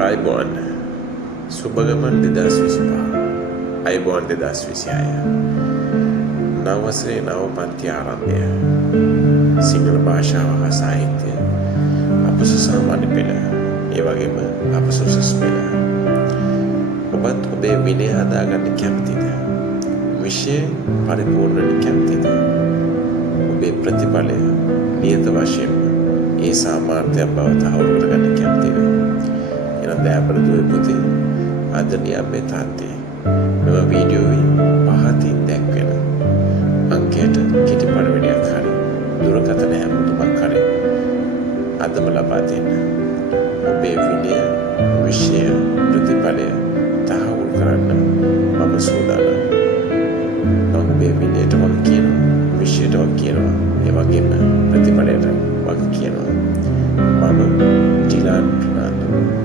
අයිබෝන් සුබගමන් 2025 අයිබෝන් 2026 නවවසරේ නව පන්ති ආරම්භය සිංහල භාෂාව හා සාහිත්‍ය අපසු සාමාන්‍ය පෙළ ඒ වගේම අපසු උසස් පෙළ ඔබත් ඔබේ විනය හදාගන්න කැමතිද විෂය පරිපූර්ණ වෙන්න කැමතිද ඔබේ ප්‍රතිඵලය නියත වශයෙන්ම ඒ සාමාර්ථයක් බව තහවුරු කරගන්න කැමතිද දෑපර දුවේ පුතේ අද නියම්මේ තාත්තේ මෙම වීඩියෝවේ පහතින් දැක්වෙන අංකයට කෙටි පණිවිඩයක් හරි දුරකථන හැමතුමක් හරි අදම ලබා දෙන්න ඔබේ විනය විෂය ප්‍රතිඵලය තහවුරු කරන්න මම සූදානම් මම ඔබේ විනයට වග කියනවා විෂයට වග කියනවා ඒ වගේම ප්‍රතිඵලයට වග කියනවා මම ජිලාන් ප්‍රනාන්දු